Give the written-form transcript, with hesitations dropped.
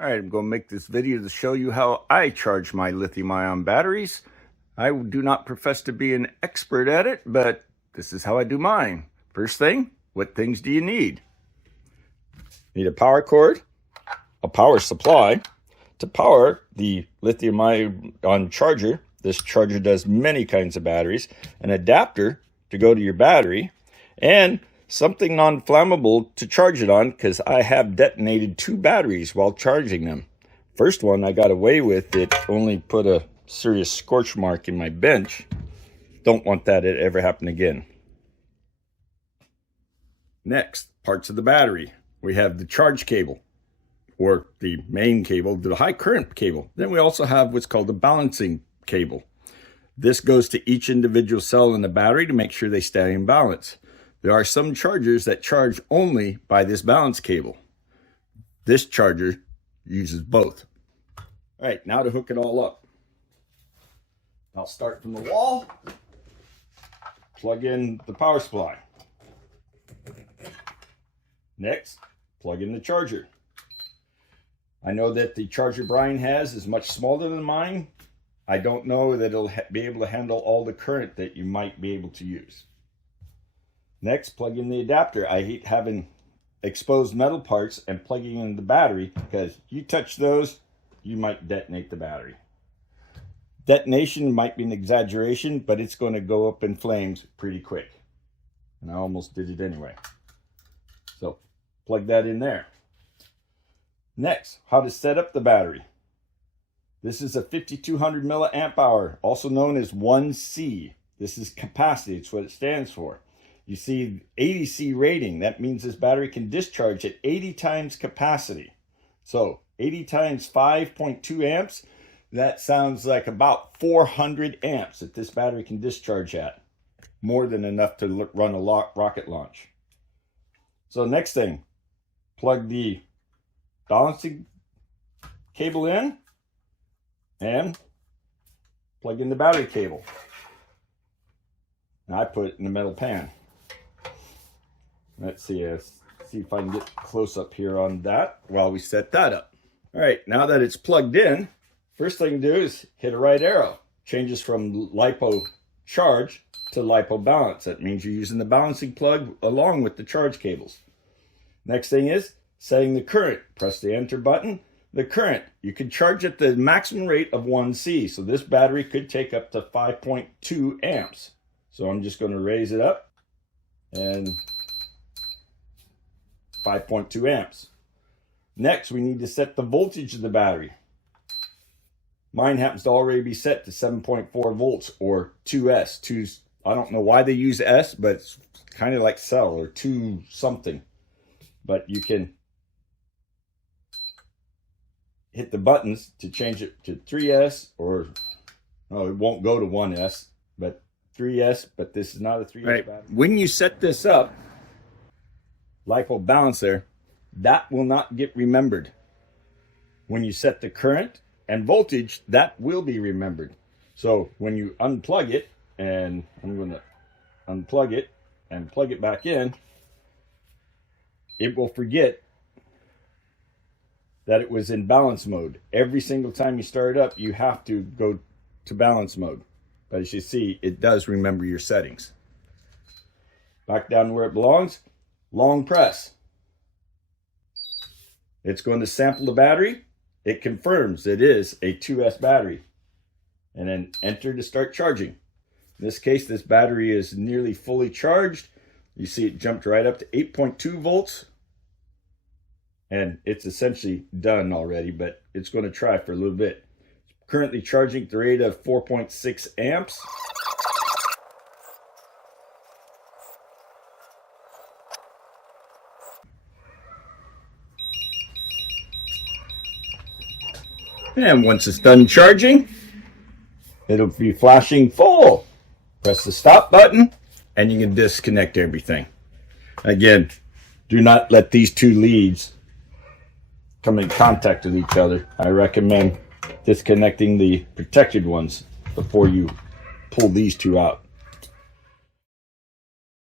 All right, I'm going to make this video to show you how I charge my lithium-ion batteries. I do not profess to be an expert at it, but this is how I do mine. First thing, what things do you need? Need a power cord, a power supply to power the lithium-ion charger. This charger does many kinds of batteries, an adapter to go to your battery, and something non-flammable to charge it on, because I have detonated 2 batteries while charging them. First one I got away with, it only put a serious scorch mark in my bench. Don't want that to ever happen again. Next, parts of the battery. We have the charge cable, or the main cable, the high current cable. Then we also have what's called the balancing cable. This goes to each individual cell in the battery to make sure they stay in balance. There are some chargers that charge only by this balance cable. This charger uses both. All right, now to hook it all up. I'll start from the wall, plug in the power supply. Next, plug in the charger. I know that the charger Brian has is much smaller than mine. I don't know that it'll be able to handle all the current that you might be able to use. Next, plug in the adapter. I hate having exposed metal parts and plugging in the battery, because you touch those, you might detonate the battery. Detonation might be an exaggeration, but it's going to go up in flames pretty quick. And I almost did it anyway. So, plug that in there. Next, how to set up the battery. This is a 5200 milliamp hour, also known as 1C. This is capacity, it's what it stands for. You see 80C rating, that means this battery can discharge at 80 times capacity. So 80 times 5.2 amps, that sounds like about 400 amps that this battery can discharge at. More than enough to run a rocket launch. So next thing, plug the balancing cable in and plug in the battery cable. Now I put it in the metal pan. Let's see if I can get close up here on that while we set that up. All right, now that it's plugged in, first thing to do is hit a right arrow. Changes from LiPo charge to LiPo balance. That means you're using the balancing plug along with the charge cables. Next thing is setting the current. Press the enter button. The current, you can charge at the maximum rate of 1C. So this battery could take up to 5.2 amps. So I'm just going to raise it up and 5.2 amps. Next, we need to set the voltage of the battery. Mine happens to already be set to 7.4 volts or 2S. I don't know why they use S, but it's kind of like cell or 2 something. But you can hit the buttons to change it to 3S, or no, it won't go to 1S, but 3S, but this is not a 3S battery. When you set this up, LiPo balance there, that will not get remembered. When you set the current and voltage, that will be remembered. So when you unplug it, and I'm going to unplug it and plug it back in, it will forget that it was in balance mode. Every single time you start it up, you have to go to balance mode. But as you see, it does remember your settings. Back down to where it belongs. Long press. It's going to sample the battery. It confirms it is a 2S battery. And then enter to start charging. In this case, this battery is nearly fully charged. You see it jumped right up to 8.2 volts. And it's essentially done already, but it's going to try for a little bit. Currently charging at the rate of 4.6 amps. And once it's done charging, it'll be flashing full. Press the stop button and you can disconnect everything. Again, do not let these 2 leads come in contact with each other. I recommend disconnecting the protected ones before you pull these 2 out.